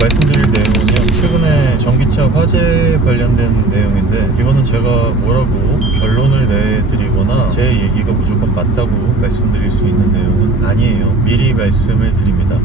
말씀드릴 내용은요, 최근에 전기차 화재 관련된 내용인데, 이거는 제가 뭐라고 결론을 내드리거나 제 얘기가 무조건 맞다고 말씀드릴 수 있는 내용은 아니에요. 미리 말씀을 드립니다.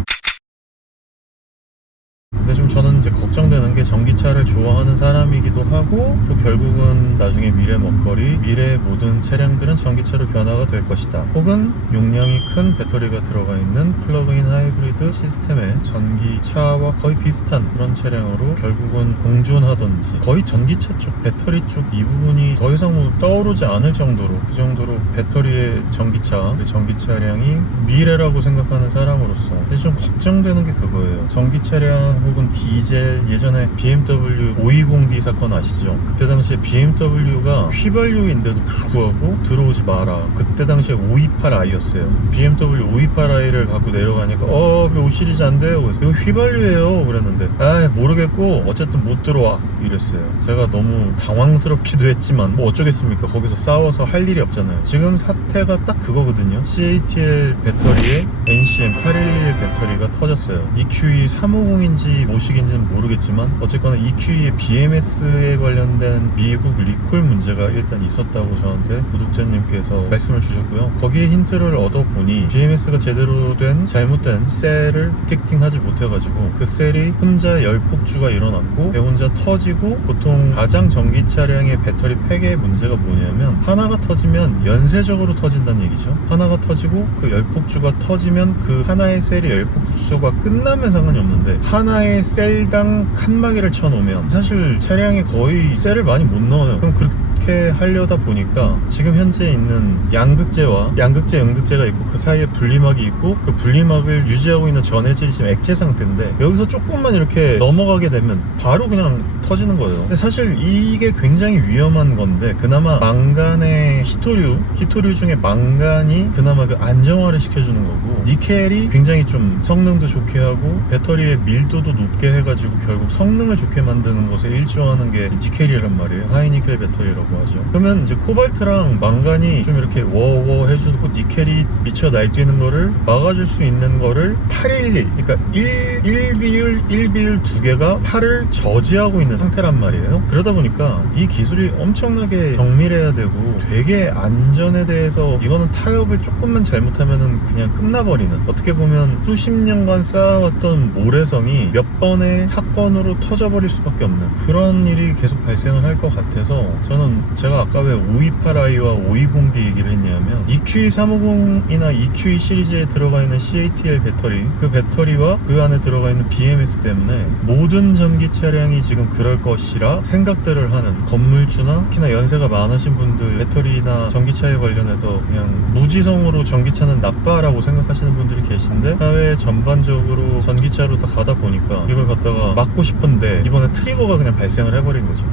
근데 좀 저는 이제 걱정되는 게, 전기차를 좋아하는 사람이기도 하고, 또 결국은 나중에 미래 먹거리, 미래의 모든 차량들은 전기차로 변화가 될 것이다, 혹은 용량이 큰 배터리가 들어가 있는 플러그인 하이브리드 시스템의 전기차와 거의 비슷한 그런 차량으로 결국은 공존하던지, 거의 전기차 쪽, 배터리 쪽 이 부분이 더 이상 뭐 떠오르지 않을 정도로, 그 정도로 배터리의 전기차, 전기 차량이 미래라고 생각하는 사람으로서 근데 좀 걱정되는 게 그거예요. 전기 차량 혹은 디젤, 예전에 BMW 520D 사건 아시죠? 그때 당시에 BMW가 휘발유인데도 불구하고 들어오지 마라, 그때 당시에 528i였어요 BMW 528i를 갖고 내려가니까 왜 5 시리즈 안 돼요? 그래서 이거 휘발유예요 그랬는데, 모르겠고 어쨌든 못 들어와 이랬어요. 제가 너무 당황스럽기도 했지만 뭐 어쩌겠습니까? 거기서 싸워서 할 일이 없잖아요. 지금 사태가 딱 그거거든요. CATL 배터리에 NCM 811 배터리가 터졌어요. EQE 350인지 모식인지는 모르겠지만 어쨌거나 EQE의 BMS에 관련된 미국 리콜 문제가 일단 있었다고 저한테 구독자님께서 말씀을 주셨고요. 거기에 힌트를 얻어보니 BMS가 제대로 된 잘못된 셀을 디텍팅하지 못해가지고 그 셀이 혼자 열폭주가 일어났고 혼자 터지고, 보통 가장 전기 차량의 배터리 팩의 문제가 뭐냐면, 하나가 터지면 연쇄적으로 터진다는 얘기죠. 하나가 터지고 그 열폭주가 터지면 그 하나의 셀이 열폭주가 끝나면 상관이 없는데, 하나의 셀당 칸막이를 쳐놓으면 사실 차량에 거의 셀을 많이 못 넣어요. 그럼 그렇게 하려다 보니까 지금 현재 있는 양극재와 양극재, 음극재가 있고 그 사이에 분리막이 있고, 그 분리막을 유지하고 있는 전해질이 지금 액체 상태인데, 여기서 조금만 이렇게 넘어가게 되면 바로 그냥 터지는 거예요. 근데 사실 이게 굉장히 위험한 건데, 그나마 망간의 히토류 중에 망간이 그나마 그 안정화를 시켜주는 거고, 니켈이 굉장히 좀 성능도 좋게 하고 배터리의 밀도도 높게 해가지고 결국 성능을 좋게 만드는 것에 일조하는 게 니켈이란 말이에요. 하이니켈 배터리라고 하죠. 그러면 이제 코발트랑 망간이 좀 이렇게 워워 해주고 니켈이 미쳐 날뛰는 거를 막아줄 수 있는 거를 811, 그러니까 1비율 두 개가 8을 저지하고 있는 상태란 말이에요. 그러다 보니까 이 기술이 엄청나게 정밀해야 되고, 되게 안전에 대해서, 이거는 타협을 조금만 잘못하면은 그냥 끝나버리는, 어떻게 보면 수십 년간 쌓아왔던 모래성이 몇 번의 사건으로 터져버릴 수밖에 없는 그런 일이 계속 발생을 할 것 같아서, 저는 제가 아까 왜 528i와 520D 얘기를 했냐면, EQE 350이나 EQE 시리즈에 들어가 있는 CATL 배터리, 그 배터리와 그 안에 들어가 있는 BMS 때문에 모든 전기 차량이 지금 그럴 것이라 생각들을 하는, 건물주나 특히나 연세가 많으신 분들, 배터리나 전기차에 관련해서 그냥 무지성으로 전기차는 나빠라고 생각하시는 분들이 계신데, 사회 전반적으로 전기차로 다 가다 보니까 이걸 갖다가 막고 싶은데 이번에 트리거가 그냥 발생을 해버린 거죠.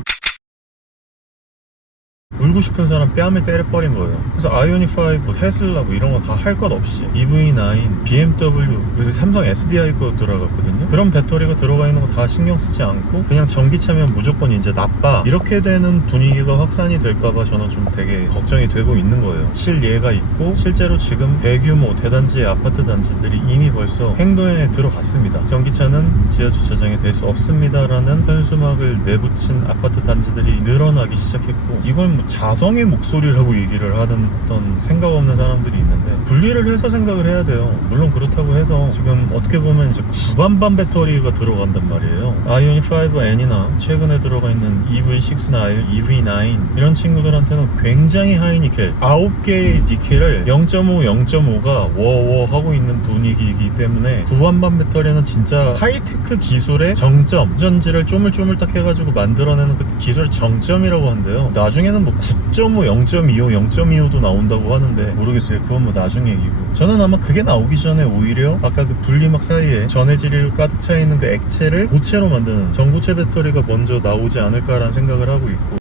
울고 싶은 사람 뺨에 때려버린 거예요. 그래서 아이오닉5, 뭐 테슬라 뭐 이런 거 다 할 것 없이 EV9, BMW, 그래서 삼성 SDI 거 들어갔거든요. 그런 배터리가 들어가 있는 거 다 신경 쓰지 않고 그냥 전기차면 무조건 이제 나빠, 이렇게 되는 분위기가 확산이 될까봐 저는 좀 되게 걱정이 되고 있는 거예요. 실예가 있고 실제로 지금 대규모 대단지의 아파트 단지들이 이미 벌써 행동에 들어갔습니다. 전기차는 지하주차장에 될 수 없습니다라는 현수막을 내붙인 아파트 단지들이 늘어나기 시작했고, 이걸 뭐 자성의 목소리라고 얘기를 하는 어떤 생각 없는 사람들이 있는데, 분리를 해서 생각을 해야 돼요. 물론 그렇다고 해서 지금 어떻게 보면 이제 구반반 배터리가 들어간단 말이에요. 아이오닉5N이나 최근에 들어가 있는 EV6나 EV9 이런 친구들한테는 굉장히 하이니켈, 9개의 니켈을 0.5, 0.5가 워워 하고 있는 분위기이기 때문에, 구반반 배터리는 진짜 하이테크 기술의 정점, 전지를 쪼물쪼물딱 해가지고 만들어내는 그 기술 정점이라고 한대요. 나중에는 뭐 9.5, 0.25, 0.25도 나온다고 하는데 모르겠어요. 그건 뭐 나중 얘기고, 저는 아마 그게 나오기 전에 오히려 아까 그 분리막 사이에 전해질이 가득 차 있는 그 액체를 고체로 만드는 전고체 배터리가 먼저 나오지 않을까라는 생각을 하고 있고,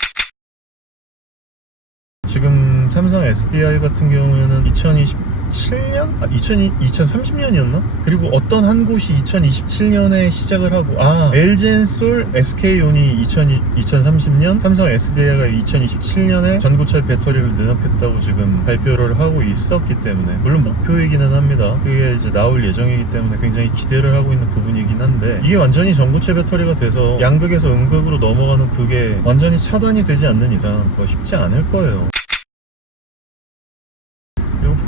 지금 삼성 SDI 같은 경우에는 2027년? 2030년이었나? 그리고 어떤 한 곳이 2027년에 시작을 하고 LG엔솔, SK온이 2030년, 삼성 SDI가 2027년에 전고체 배터리를 내놓겠다고 지금 발표를 하고 있었기 때문에, 물론 목표이기는 합니다. 그게 이제 나올 예정이기 때문에 굉장히 기대를 하고 있는 부분이긴 한데, 이게 완전히 전고체 배터리가 돼서 양극에서 음극으로 넘어가는 그게 완전히 차단이 되지 않는 이상 그거 쉽지 않을 거예요.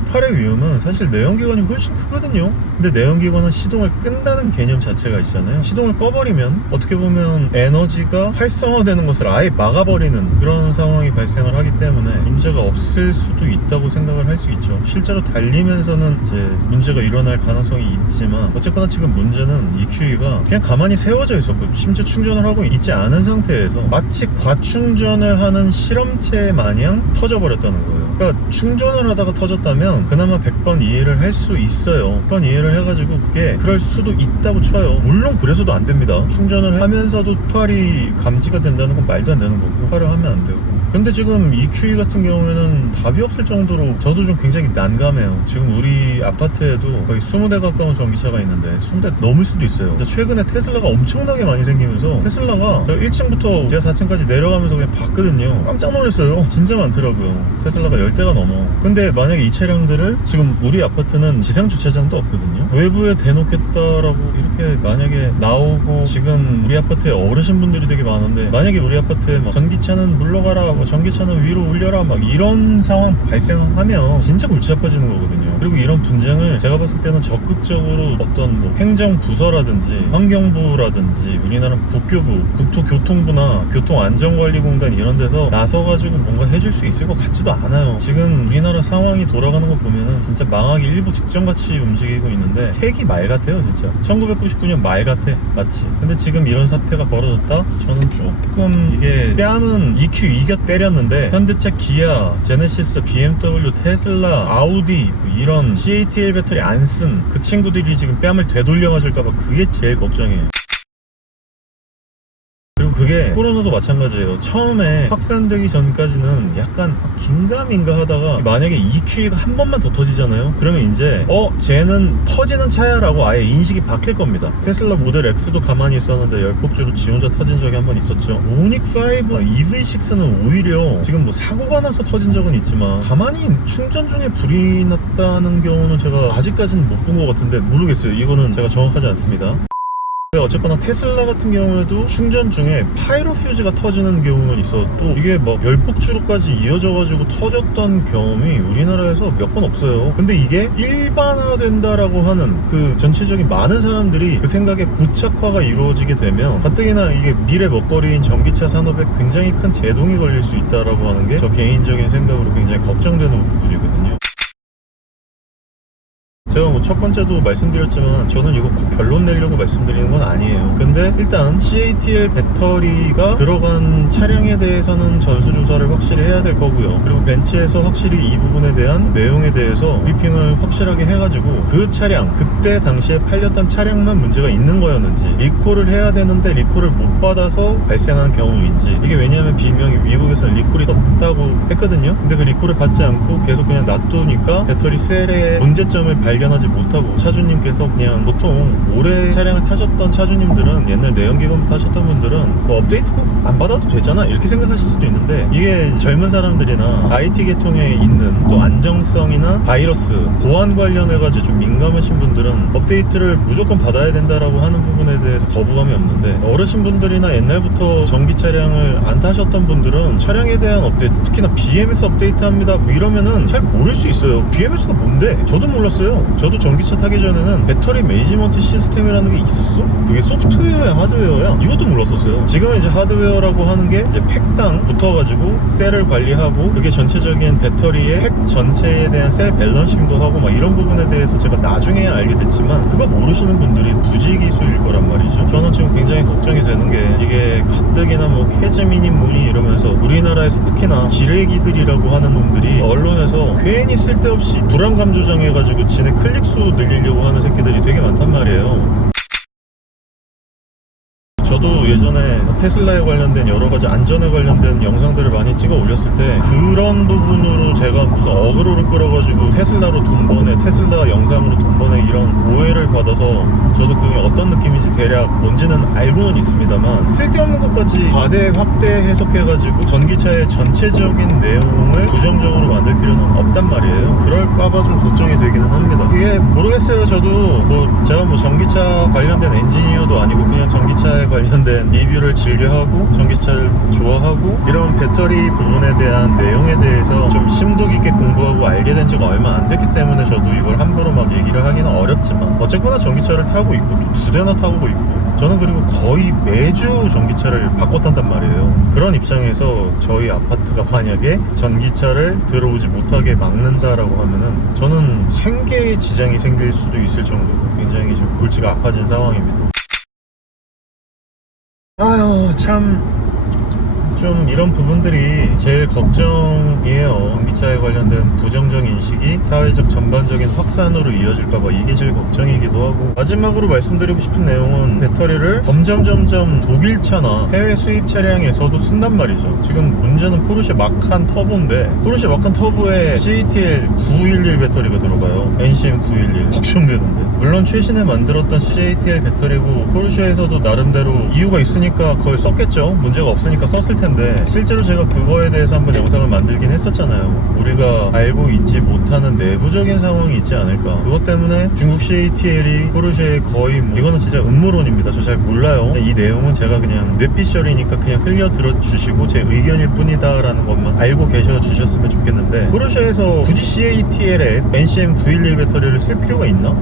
폭발의 위험은 사실 내연기관이 훨씬 크거든요. 근데 내연기관은 시동을 끈다는 개념 자체가 있잖아요. 시동을 꺼버리면 어떻게 보면 에너지가 활성화되는 것을 아예 막아버리는 그런 상황이 발생을 하기 때문에 문제가 없을 수도 있다고 생각을 할 수 있죠. 실제로 달리면서는 이제 문제가 일어날 가능성이 있지만, 어쨌거나 지금 문제는 EQE가 그냥 가만히 세워져 있었고, 심지어 충전을 하고 있지 않은 상태에서 마치 과충전을 하는 실험체 마냥 터져버렸다는 거예요. 그러니까 충전을 하다가 터졌다면 그나마 100번 이해를 할 수 있어요. 100번 이해를 해가지고 그게 그럴 수도 있다고 쳐요. 물론 그래서도 안 됩니다. 충전을 하면서도 폭발이 감지가 된다는 건 말도 안 되는 거고, 폭발을 하면 안 되고. 근데 지금 EQE 같은 경우에는 답이 없을 정도로 저도 좀 굉장히 난감해요. 지금 우리 아파트에도 거의 20대 가까운 전기차가 있는데 20대 넘을 수도 있어요. 최근에 테슬라가 엄청나게 많이 생기면서, 테슬라가 1층부터 제가 4층까지 내려가면서 그냥 봤거든요. 깜짝 놀랐어요. 진짜 많더라고요. 테슬라가 10대가 넘어. 근데 만약에 이 차량들을, 지금 우리 아파트는 지상 주차장도 없거든요. 외부에 대놓겠다라고 이렇게 만약에 나오고, 지금 우리 아파트에 어르신분들이 되게 많은데, 만약에 우리 아파트에 막 전기차는 물러가라, 뭐 전기차는 위로 올려라, 막 이런 상황 발생하면 진짜 골치 아파지는 거거든요. 그리고 이런 분쟁을 제가 봤을 때는 적극적으로 어떤 뭐 행정부서라든지 환경부라든지 우리나라 국교부, 국토교통부나 교통안전관리공단 이런 데서 나서가지고 뭔가 해줄 수 있을 것 같지도 않아요. 지금 우리나라 상황이 돌아가는 거 보면은 진짜 망하기 일부 직전같이 움직이고 있는데, 색이 말 같아요 진짜. 1999년 말 같아, 마치. 근데 지금 이런 사태가 벌어졌다? 저는 조금, 이게 뺨은 EQE가 때렸는데 현대차, 기아, 제네시스, BMW, 테슬라, 아우디 이런 CATL 배터리 안 쓴 그 친구들이 지금 뺨을 되돌려 맞을까봐 그게 제일 걱정이에요. 그리고 그게 코로나도 마찬가지예요. 처음에 확산되기 전까지는 약간 긴가민가 하다가, 만약에 EQE가 한 번만 더 터지잖아요. 그러면 이제 쟤는 터지는 차야 라고 아예 인식이 바뀔 겁니다. 테슬라 모델 X도 가만히 있었는데 열폭주로 지 혼자 터진 적이 한 번 있었죠. 오닉5, EV6는 오히려 지금 뭐 사고가 나서 터진 적은 있지만, 가만히 충전 중에 불이 났다는 경우는 제가 아직까지는 못 본 것 같은데, 모르겠어요. 이거는 제가 정확하지 않습니다. 어쨌거나 테슬라 같은 경우에도 충전 중에 파이로 퓨즈가 터지는 경우는 있어. 또 이게 막 열폭주로까지 이어져가지고 터졌던 경험이 우리나라에서 몇 번 없어요. 근데 이게 일반화된다라고 하는 그 전체적인 많은 사람들이 그 생각에 고착화가 이루어지게 되면, 가뜩이나 이게 미래 먹거리인 전기차 산업에 굉장히 큰 제동이 걸릴 수 있다라고 하는 게 저 개인적인 생각으로 굉장히 걱정되는 부분이거든요. 제가 뭐 첫 번째도 말씀드렸지만, 저는 이거 꼭 결론 내려고 말씀드리는 건 아니에요. 근데 일단 CATL 배터리가 들어간 차량에 대해서는 전수조사를 확실히 해야 될 거고요. 그리고 벤츠에서 확실히 이 부분에 대한 내용에 대해서 브리핑을 확실하게 해가지고, 그 차량, 그때 당시에 팔렸던 차량만 문제가 있는 거였는지, 리콜을 해야 되는데 리콜을 못 받아서 발생한 경우인지. 이게 왜냐하면 비명이 미국에서는 리콜이 떴다고 했거든요. 근데 그 리콜을 받지 않고 계속 그냥 놔두니까 배터리 셀의 문제점을 발견하지 못하고, 차주님께서 그냥, 보통 오래 차량을 타셨던 차주님들은, 옛날 내연기관부터 타셨던 분들은 뭐 업데이트 꼭 안 받아도 되잖아 이렇게 생각하실 수도 있는데, 이게 젊은 사람들이나 IT 계통에 있는 또 안정성이나 바이러스, 보안 관련해가지고 좀 민감하신 분들은 업데이트를 무조건 받아야 된다라고 하는 부분에 대해서 거부감이 없는데, 어르신분들이나 옛날부터 전기 차량을 안 타셨던 분들은 차량에 대한 업데이트, 특히나 BMS 업데이트 합니다 뭐 이러면은 잘 모를 수 있어요. BMS가 뭔데? 저도 몰랐어요. 저도 전기차 타기 전에는 배터리 매니지먼트 시스템이라는 게 있었어? 그게 소프트웨어야 하드웨어야? 이것도 몰랐었어요. 지금은 이제 하드웨어라고 하는 게 이제 팩당 붙어가지고 셀을 관리하고, 그게 전체적인 배터리의 팩 전체에 대한 셀 밸런싱도 하고 막 이런 부분에 대해서 제가 나중에야 알게 됐지만, 그거 모르시는 분들이 부지기수일 거란 말이죠. 저는 지금 굉장히 걱정이 되는 게, 이게 가뜩이나 뭐 캐즈미니 뭐니 이러면서 우리나라에서 특히나 기레기들이라고 하는 놈들이 언론에서 괜히 쓸데없이 불안감 조장해가지고 지네 클릭수 늘리려고 하는 새끼들이 되게 많단 말이에요. 저도 예전에 테슬라에 관련된 여러 가지 안전에 관련된 영상들을 많이 찍어 올렸을 때 그런 부분으로 제가 무슨 어그로를 끌어가지고 테슬라로 돈 버네, 테슬라 영상으로 돈 버네 이런 오해를 받아서 저도 그게 어떤 느낌인지 대략 뭔지는 알고는 있습니다만 쓸데없는 것까지 과대 확대 해석해가지고 전기차의 전체적인 내용을 부정적으로 만들 필요는 없단 말이에요. 그럴까봐 좀 걱정이 되기는 합니다. 이게 모르겠어요. 저도 제가 전기차 관련된 엔지니어도 아니고 그냥 전기차에 관련된 리뷰를 즐겨하고 전기차를 좋아하고 이런 배터리 부분에 대한 내용에 대해서 좀 심도 깊게 공부하고 알게 된 지가 얼마 안 됐기 때문에 저도 이걸 함부로 막 얘기를 하기는 어렵지만 어쨌거나 전기차를 타고 있고 또 2대나 타고 있고 저는 그리고 거의 매주 전기차를 바꿔 탄단 말이에요. 그런 입장에서 저희 아파트가 만약에 전기차를 들어오지 못하게 막는다라고 하면은 저는 생계에 지장이 생길 수도 있을 정도로 굉장히 좀 골치가 아파진 상황입니다. 아유 참 좀 이런 부분들이 제일 걱정이에요. 전기차에 관련된 부정적 인식이 사회적 전반적인 확산으로 이어질까봐 이게 제일 걱정이기도 하고 마지막으로 말씀드리고 싶은 내용은 배터리를 점점 독일차나 해외 수입 차량에서도 쓴단 말이죠. 지금 문제는 포르쉐 마칸 터보인데 포르쉐 마칸 터보에 CATL 911 배터리가 들어가요. NCM 911 걱정되는데 물론 최신에 만들었던 CATL 배터리고 포르쉐에서도 나름대로 이유가 있으니까 그걸 썼겠죠. 문제가 없으니까 썼을 텐데 실제로 제가 그거에 대해서 한번 영상을 만들긴 했었잖아요. 우리가 알고 있지 못하는 내부적인 상황이 있지 않을까. 그것 때문에 중국 CATL이 포르쉐의 거의 이거는 진짜 음모론입니다. 저 잘 몰라요. 이 내용은 제가 그냥 뇌피셜이니까 그냥 흘려 들어주시고 제 의견일 뿐이다 라는 것만 알고 계셔 주셨으면 좋겠는데 포르쉐에서 굳이 CATL에 NCM 911 배터리를 쓸 필요가 있나?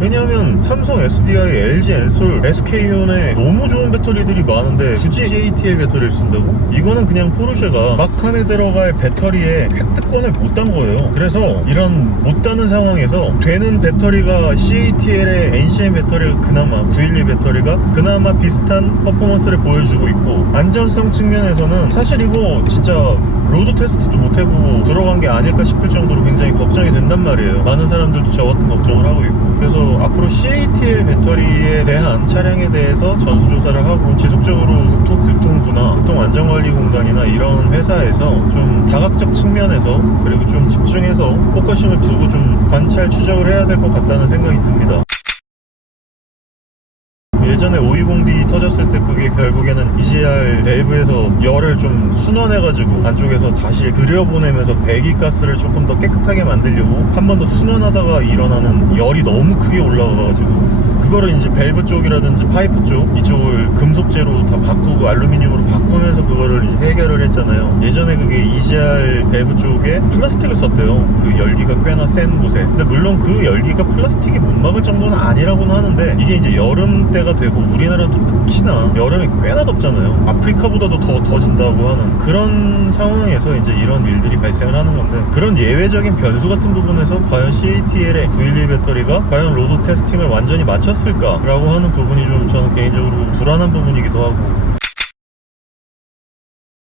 왜냐하면 삼성 SDI, LG 엔솔, SK온에 너무 좋은 배터리들이 많은데 굳이 CATL 배터리를 쓴다고? 이거는 그냥 포르쉐가 마칸에 들어갈 배터리에 획득권을 못 딴 거예요. 그래서 이런 못 따는 상황에서 되는 배터리가 CATL의 NCM 배터리가 그나마 911 배터리가 그나마 비슷한 퍼포먼스를 보여주고 있고 안전성 측면에서는 사실 이거 진짜 로드 테스트도 못 해보고 들어간 게 아닐까 싶을 정도로 굉장히 걱정이 된단 말이에요. 많은 사람들도 저 같은 걱정을 하고 있고 그래서 앞으로 CATL 배터리에 대한 차량에 대해서 전수조사를 하고 지속적으로 국토교통부나 교통안전관리공단이나 이런 회사에서 좀 다각적 측면에서 그리고 좀 집중해서 포커싱을 두고 좀 관찰 추적을 해야 될 것 같다는 생각이 듭니다. 예전에 520D 터졌을 때 그게 결국에는 EGR 밸브에서 열을 좀 순환해가지고 안쪽에서 다시 들여보내면서 배기가스를 조금 더 깨끗하게 만들려고 한 번 더 순환하다가 일어나는 열이 너무 크게 올라가가지고 그거를 이제 밸브 쪽이라든지 파이프 쪽 이쪽을 금속재로 다 바꾸고 알루미늄으로 바꾸면서 그거를 이제 해결을 했잖아요. 예전에 그게 EGR 밸브 쪽에 플라스틱을 썼대요. 그 열기가 꽤나 센 곳에. 근데 물론 그 열기가 플라스틱이 못 막을 정도는 아니라고는 하는데 이게 이제 여름 때가 되고 우리나라도 특히나 여름에 꽤나 덥잖아요. 아프리카보다도 더 더진다고 하는 그런 상황에서 이제 이런 일들이 발생을 하는 건데 그런 예외적인 변수 같은 부분에서 과연 CATL의 911 배터리가 과연 로드 테스팅을 완전히 마쳤을까 라고 하는 부분이 좀 저는 개인적으로 불안한 부분이기도 하고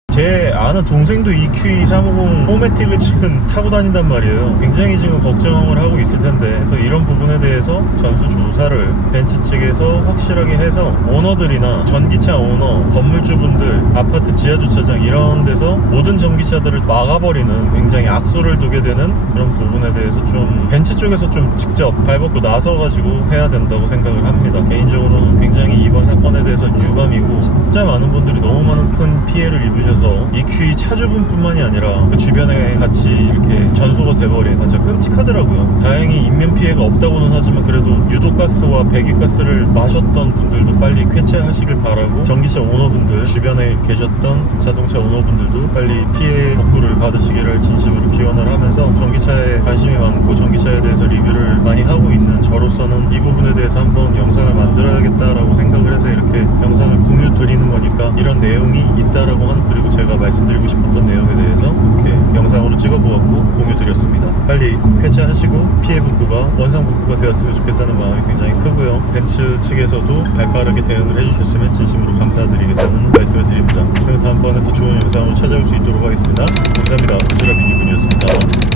제 아는 동생도 EQE350 포매틱을 지금 타고 다닌단 말이에요. 굉장히 지금 걱정을 하고 있을 텐데 그래서 이런 부분에 대해서 전수조사를 벤츠 측에서 확실하게 해서 오너들이나 전기차 오너, 건물주분들, 아파트 지하주차장 이런 데서 모든 전기차들을 막아버리는 굉장히 악수를 두게 되는 그런 부분에 대해서 좀 벤츠 쪽에서 좀 직접 발벗고 나서가지고 해야 된다고 생각을 합니다. 개인적으로는 굉장히 이번 사건에 대해서 유감이고 진짜 많은 분들이 너무 많은 큰 피해를 입으셔서 EQE 차주분뿐만이 아니라 그 주변에 같이 이렇게 전소가 돼버린 진짜 끔찍하더라고요. 다행히 인명 피해가 없다고는 하지만 그래도 유독가스와 배기가스를 마셨던 분들도 빨리 쾌차하시길 바라고 전기차 오너분들 주변에 계셨던 자동차 오너분들도 빨리 피해 복구를 받으시기를 진심으로 기원을 하면서 전기차에 관심이 많고 전기차에 대해서 리뷰를 많이 하고 있는 저로서는 이 부분에 대해서 한번 영상을 만들어야겠다라고 생각을 해서 이렇게 영상을 공유 드리는 거니까 이런 내용이 있다라고 하는 그리고 제가 말씀드리고 싶었던 내용에 대해서 이렇게 영상으로 찍어보았고 공유 드렸습니다. 빨리 쾌차하시고 피해 복구가 원상 복구가 되었으면 좋겠다는 마음이 굉장히 크고요. 벤츠 측에서도 발빠르게 대응을 해주셨으면 진심으로 감사드리겠다는 말씀을 드립니다. 그럼 다음번에 또 좋은 영상으로 찾아올 수 있도록 하겠습니다. 감사합니다. 부지라 미니군이었습니다.